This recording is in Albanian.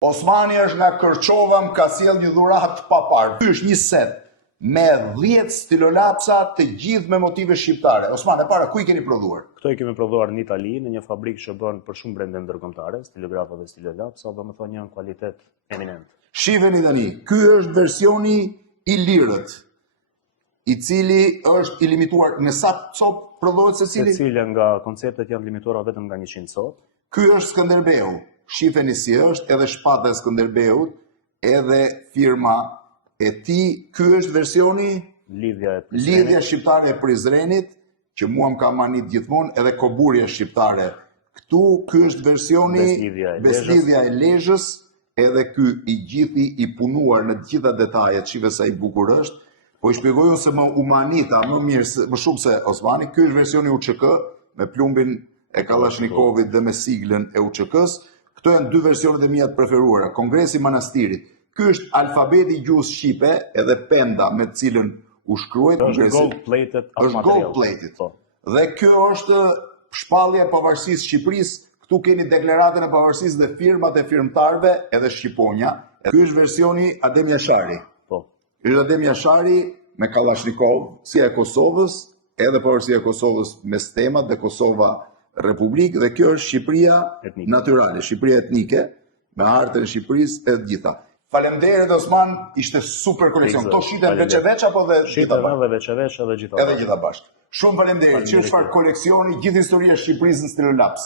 Osmani është nga Kërçova, më ka sjell një dhuratë pa parë. Ky është një set me 10 stilolapsa të gjithë me motive shqiptare. Osman, e para, ku i keni prodhuar? Këto i kemi prodhuar në Itali, në një fabrikë që bën për shumë brende ndërkombëtare, stilografa dhe stilolapsa, domethënë një kualitet eminent. Shiheni tani, ky është versioni i lirët, i cili është i limituar në sa copë prodhohet secili? Secili nga konceptet janë limituara vetëm nga 100 copë. Ky është Skënderbeu. Shifeni si është, edhe shpata e Skënderbeut, edhe firma e tij. Ky është versioni lidhja shqiptare e Prizrenit, që mua më ka manit gjithmonë, edhe koburja shqiptare. Këtu, ky është versioni beslidhja e Lezhës, edhe ky i gjithi i punuar në të gjitha detajet, shive sa i bukur është. Po i shpjegoj unë se më umanita, më shumë se Osmani. Ky është versioni UÇK me plumbin e Kalashnikovit dhe me siglën e UÇK-s. Këto janë dy versionet e mia të preferuara. Kongresi Manastirit. Ky është alfabeti gjuhës shqipe, edhe penda me të cilën u shkruhet. Është gold-plated atë material. Është gold-plated. Dhe kjo është shpallja e pavarësisë së Shqipërisë. Këtu keni deklaratën e pavarësisë dhe firmat e firmtarëve, edhe shqiponja. Ky është versioni Adem Jashari. Është Adem Jashari me Kalashnikov, si e Kosovës, edhe pavarësia e Kosovës me stemat dhe Kosova Republikë, dhe kjo është Shqipëria natyrale, Shqipëria etnike, me hartën e Shqipërisë e gjitha. Faleminderit Osman, ishte super koleksion. Kto shiten veç apo dhe gjitha bashkë? Shiten edhe veç edhe gjitha bashkë. Edhe gjitha bashkë. Shumë faleminderit. Çfarë koleksioni, gjithë historia e Shqipërisë në stilolaps.